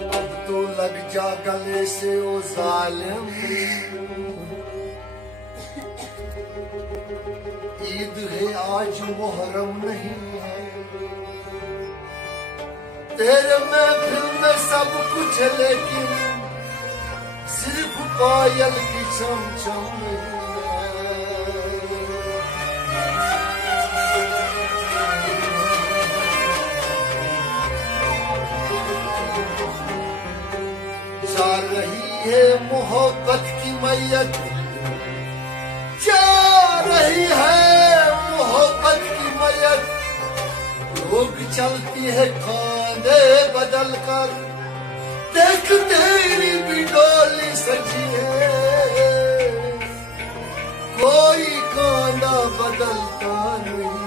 अब तो लग जा गले से ओ जालिम, ईद है आज मुहर्रम नहीं है। तेरे महफिल में सब कुछ लेकिन सिर्फ पायल की चमचम नहीं है। जा रही है मोहब्बत की मैयत, जा रही है मोहब्बत की मैयत। लोग चलती है खाने बदल कर, देख तेरी भी डोली सजी है। कोई खाना बदलता नहीं।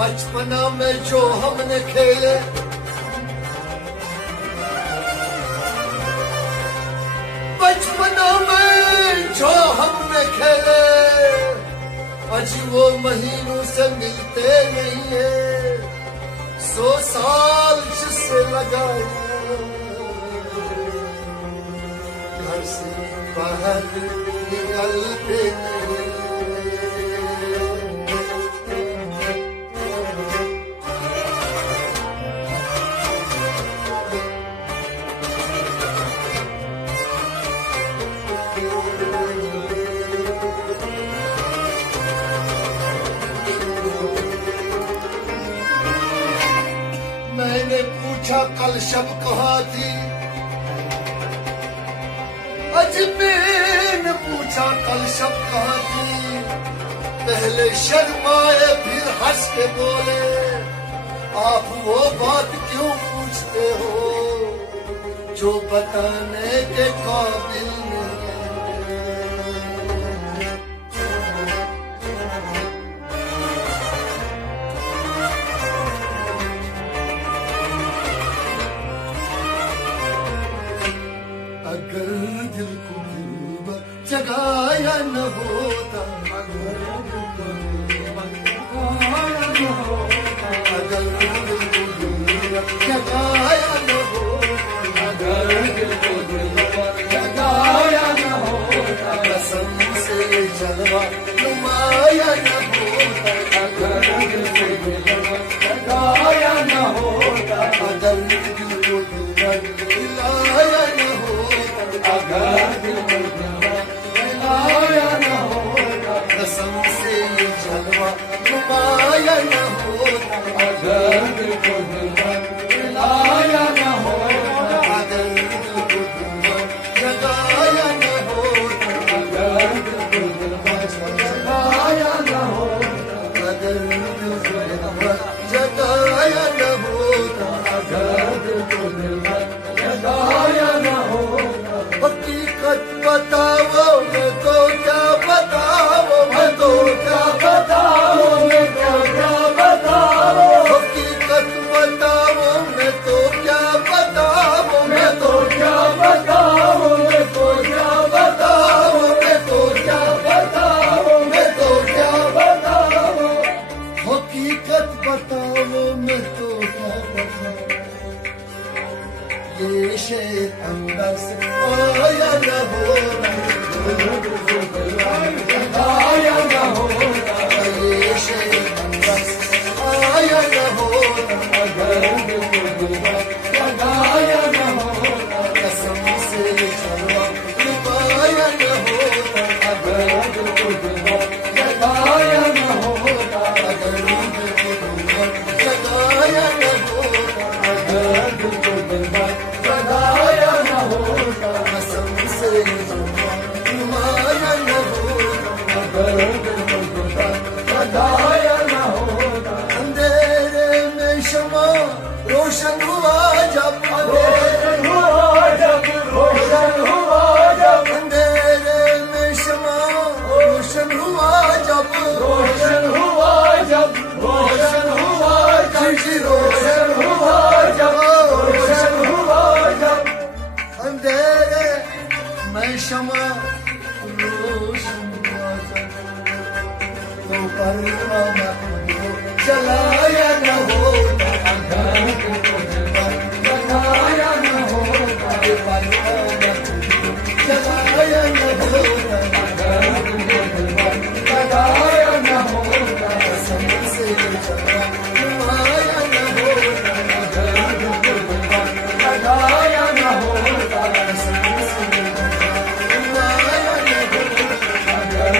बचपना में जो हमने खेले, बचपना में जो हमने खेले, आज वो महीनों से मिलते नहीं है। 100 साल जिससे लगाए, घर से बाहर निकलते नहीं। मैंने पूछा कल शब कहाँ थी, अजमेर ने पूछा कल शब कहाँ थी। पहले शर्माए फिर हंस के बोले, आप वो बात क्यों पूछते हो जो बताने के काबिल नहीं। अगर दिल को जगाया न होता, अगर दिल को जगाया न होता, अगर दिल को जगाया न होता, अगर दिल को जगाया न होता, कसम से जलवा नुमाया न होता, अगर दिल को जगाया न होता, अगर दिल को जगाया न होता, अगर दिल को जगाया न होता, कसम से ये जलवा नुमाया न होता, अगर दिल को जगाया न होता, अगर दिल को जगाया न होता, अगर दिल को जगाया न होता, अगर दिल को जगाया न होता, अगर दिल को जगाया न होता। हकीकत बताओ मैं तो क्या बताओ, मैं तो क्या बताओ, मैं तो क्या बताओ। हकीकत बताओ मैं तो क्या बताओ, मैं तो क्या बताओ, मैं तो क्या बताओ, मैं तो क्या बताओ, मैं तो क्या बताओ। हकीकत बताओ मैं तो क्या बताओ। ये शेर अंदर से आया न होता, आया न होता, ये शेर अंदर से आया न होता, अगर दिल को जगाया न होता, कसम से जलवा नुमाया न होता, अगर दिल को जगाया न होता, अगर दिल को जगाया न होता, अगर दिल को जगाया न होता, कसम से जलवा नुमाया न होता, अगर दिल को जगाया न होता। अंधेरे में शमा रोशन हुआ जब, रोशन हुआ जब, रोशन हुआ जब। अंधेरे में शमा रोशन हुआ जब, रोशन हुआ जब, रोशन हुआ जब, रोशन हुआ शमा रोशन तो परवाना जलाया न होता अगर जलाया न होता परवाना जलाया न होता अगर जलाया न होता सबसे जलाया न होता अगर जलाया न होता सबसे जलाया न होता अगर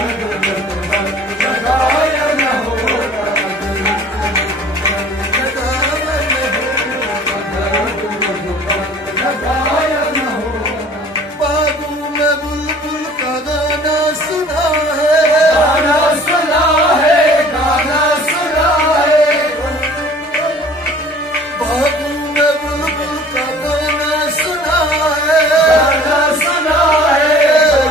जलाया न होता जलाया न होता बागों में बुलबुल का गाना सुना है गाना सुना है गाना सुना है बागों में बुलबुल का गाना सुना है गाना सुना है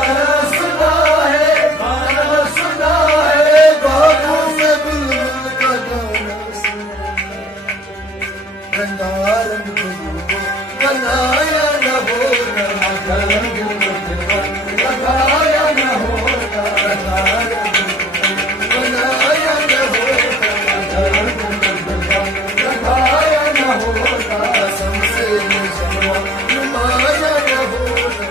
गाना सुना है गाना सुना है बागों में बुलबुल का गाना सुना रंगारंग बनाया न होता लगाया न होता बनाया न होता लगाया न होता सबसे नुमाया न होता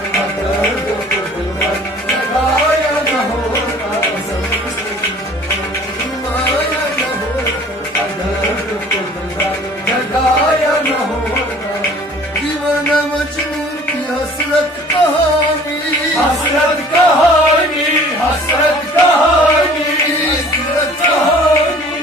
लगाया न होता सबसे नुमाया न होता लगाया न होता दीवाना मजनू की हसरत कहानी हसरत कहानी हसरत कहानी हसरत कहानी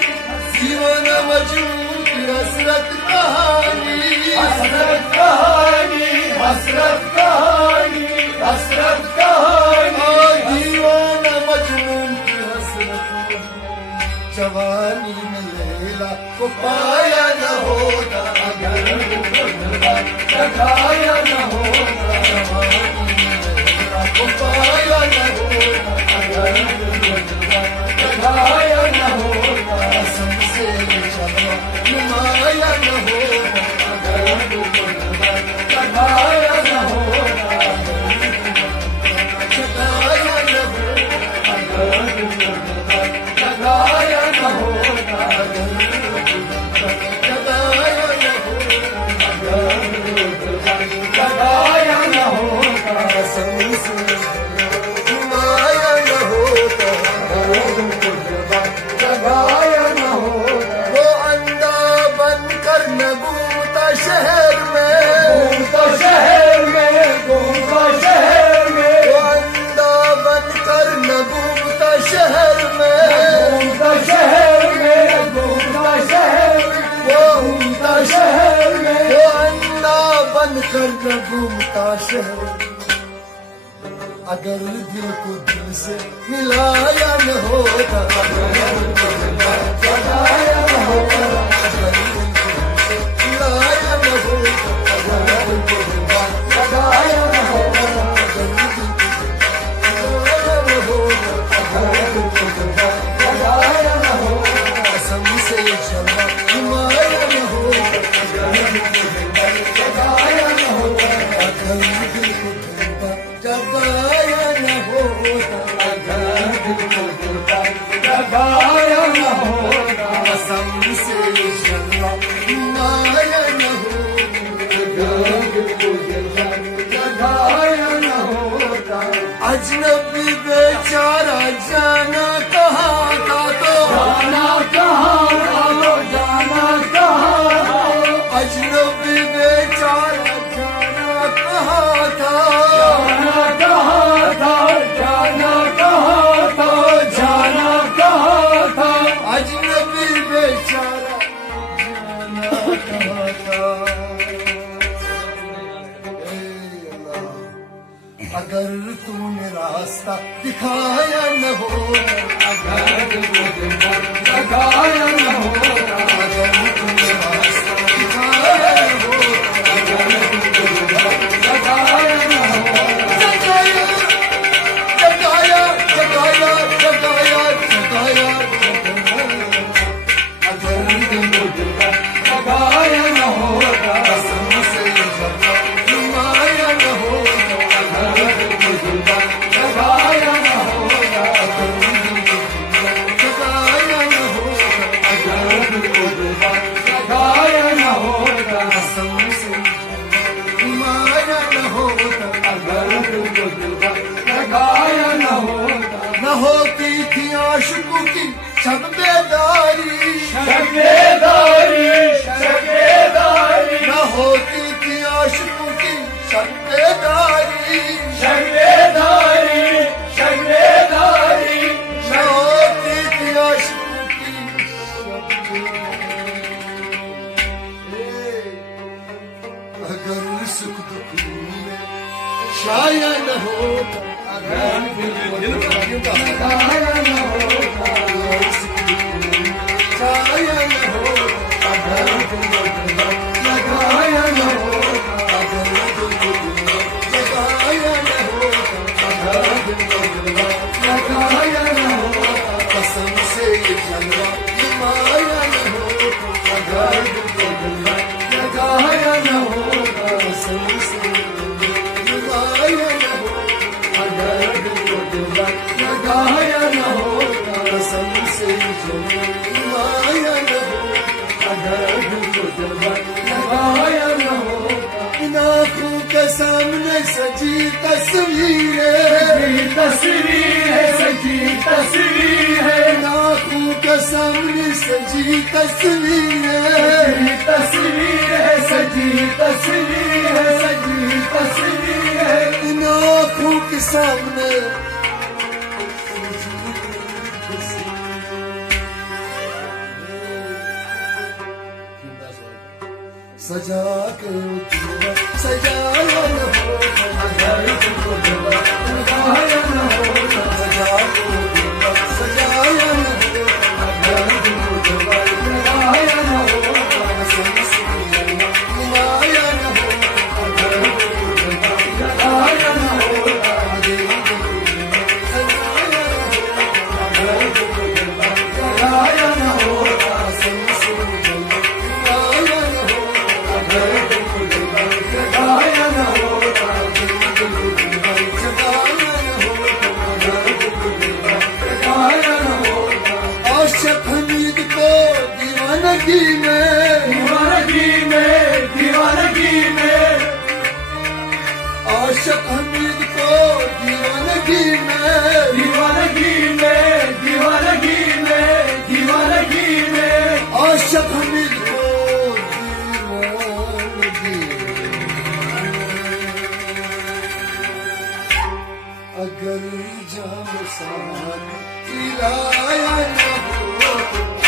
दीवाना मजनू की हसरत कहानी हसरत कहानी हसरत कहानी हसरत कहानी दीवाना मजनू की हसरत जवानी में लैला को पाया न होता अगर लगाया न होता को पाया न होता अगर लगाया न होता सबसे नुमाया न होता अगर लगाया न होता लगाया न होता अगर लगाया न होता अगर लगाया न होता लगाया न होता सबसे नुमाया न होता लगाया न होता वो अंधा बनकर न घूमता शहर में घूमता शहर में घूमता शहर में वो अंधा बनकर न घूमता शहर में घूमता शहर में घूमता शहर वो घूमता शहर में वो अंधा बनकर न घूमता शहर अगर दिल को दिल से मिलाया न होता लगाया न होता अगर दिल को दिल से मिलाया न होता लगाया न होता अगर दिल को मिलाया न होता लगाया न होता कसम से जमा हिमाया न होता लगाया न होता अगर दिल को जगाया न होता अगर दिल को जगाया न होता कसम से जमा हिमाया न होता दिल को जगाया न होता अजनबी बेचारा जाना कहाँ था तो जाना कहाँ था तो जाना कहाँ था अजनबी बेचारा जाना कहाँ था जाना कहाँ था जाना कहाँ था जाना कहाँ था अजनबी बेचारा जाना कहाँ था अगर तूने रास्ता दिखाया न होता अगर लगाया न होता अगर तूने रास्ता दिखाया न होता अगर लगाया न होता जगाया जगाया जगाया जगाया जगाया अगर लगाया न होता कसम से नुमाया न होता अगर आशिकों की शब बेदारी न होती थी आशिकों की शब बेदारी न होती थी आशिकों की शब बेदारी। अगर सुख दुख में शाया न होता, अगर शाया न होता, शाया न होता, अगर लगाया न होता, अगर लगाया न होता, लगाया न होता, कसम से ये जलवा माया न होता, अगर लगाया न होता, कसम से लगाया न होता, अगर लगाया न होता, कसम से लगाया न होता, अगर लगाया न होता। इन आँखों के सामने सजी तस्वीरें, सजी तस्वीरें, इन आँखों के सामने सजी तस्वीरें, सजी तस्वीरें, इन आँखों के सामने सजा के सजाया न होता, अगर तुमको लगाया न होता, सजा के सजाया न होता, अगर तुमको लगाया न होता, कसम से लगाया न होता, अगर लगाया न होता, लगाया न होता, कसम से लगाया न होता, लगाया न होता, लगाया न होता। आशिक हमीद को दीवानगी में, आशिक हमीद को दीवानगी में, आशिक हमीद को दीवानगी में। अगर जाम साथ खिलाया न हो,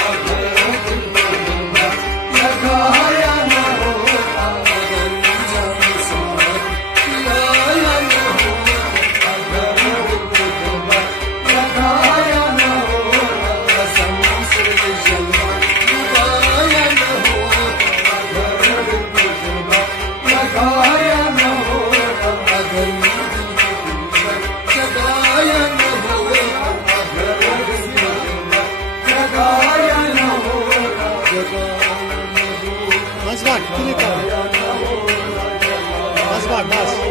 अगर लगाया न होता, अगर जाम साथ खिलाया न हो, अगर लगाया न होता, कसम से जलवा लगाया न होता, अगर लगाया न होता, अगर लगाया न होता, लगाया न होता, Bas bak, bas.